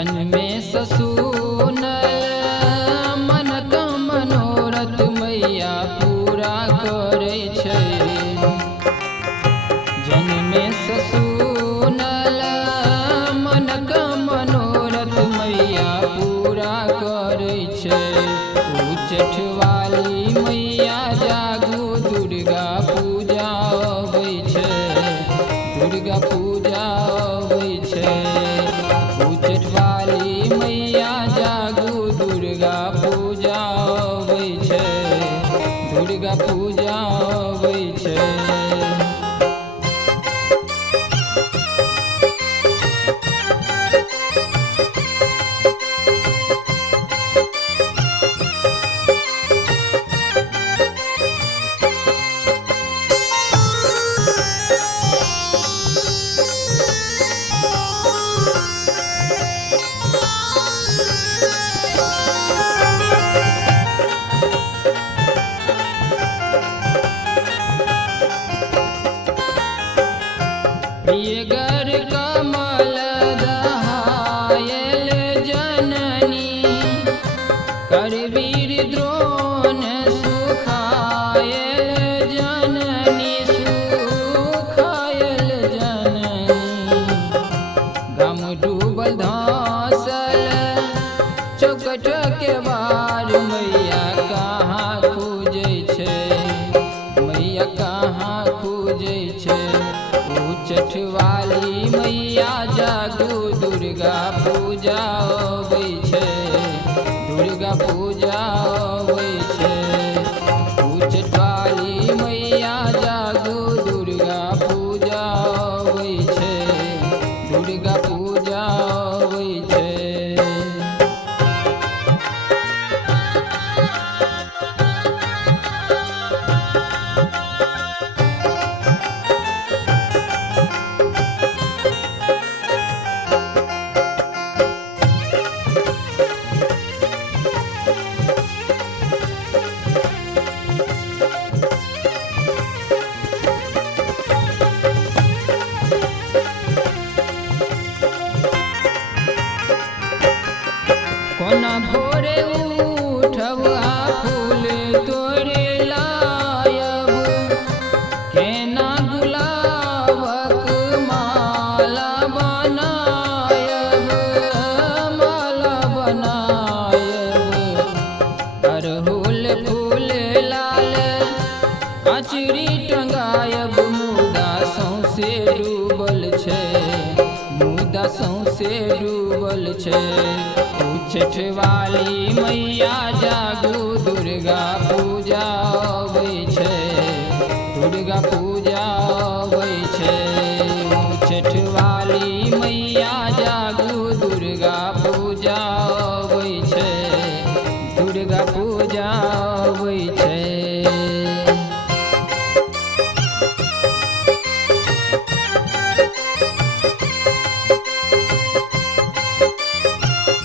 जन्मे ससुनल मन का मनोरथ मैया पूरा करे छै। जन्मे ससुनल मन का मनोरथ मैया पूरा करे छै। उच्चठ वाली मैया जागू दुर्गा पूजा अबै छै। दुर्गा पूजा अबै छै। उच्चठ वाली मैया जागू दुर्गा पूजा अबै छै। दुर्गा पूजा अबै छै। प्रियगर कमल दहायल जननी करवीर द्रोण सुखायल जननी सुखायल जननी। गम डूबल धसल चौकट के बार मैया कहाँ खोजै छै। मैया कहाँ खोजै छै। उच्चठ वाली मैया जागू दुर्गा पूजा अबै छै। दुर्गा पूजा अबै छै। उच्चठ वाली मैया जागू दुर्गा पूजा अबै छै। दुर्गा पूजा अबै छै। कोना भोरे उठब आ फूल तोड़े लायब। केना गुलाबक माला बनायब। माला बनायब। अरहुल फूल लाल अचरी टंगायब। मुदा सौंसे डूबल छै। मुदा सौंसे डूबल छै। उच्चठ वाली मैया जागू दुर्गा पूजा अबै छै। दुर्गा पूजा अबै छै। उच्चठ वाली मैया जागू दुर्गा पूजा अबै छै। दुर्गा पूजा अबै छै।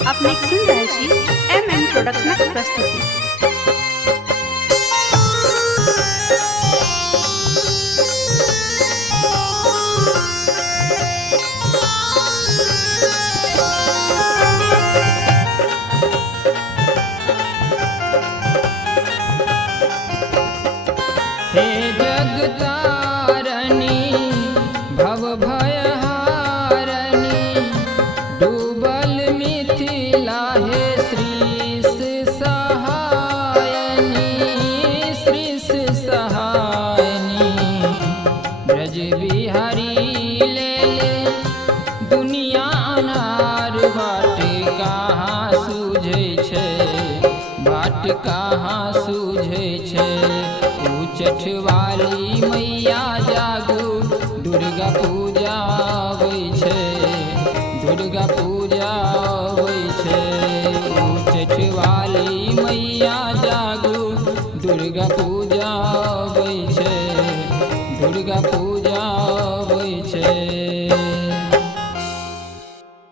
अपने सुन रहे छी MM प्रोडक्शनक प्रस्तुति। हे जगतारणी भव भयहारणी डूबल मिथिला हे श्रीश सहायनी। श्रीश सहायनी ब्रज बिहारी ले दुनिया अनार बाट कहाँ सूझै छै। बाट कहाँ सूझै छै। उच्चठ वाली मैया जागू दुर्गा पूजा अबै छै। दुर्गा पूजा अबै छै। उच्चठ वाली मैया जागू दुर्गा पूजा अबै छै। दुर्गा पूजा अबै छै।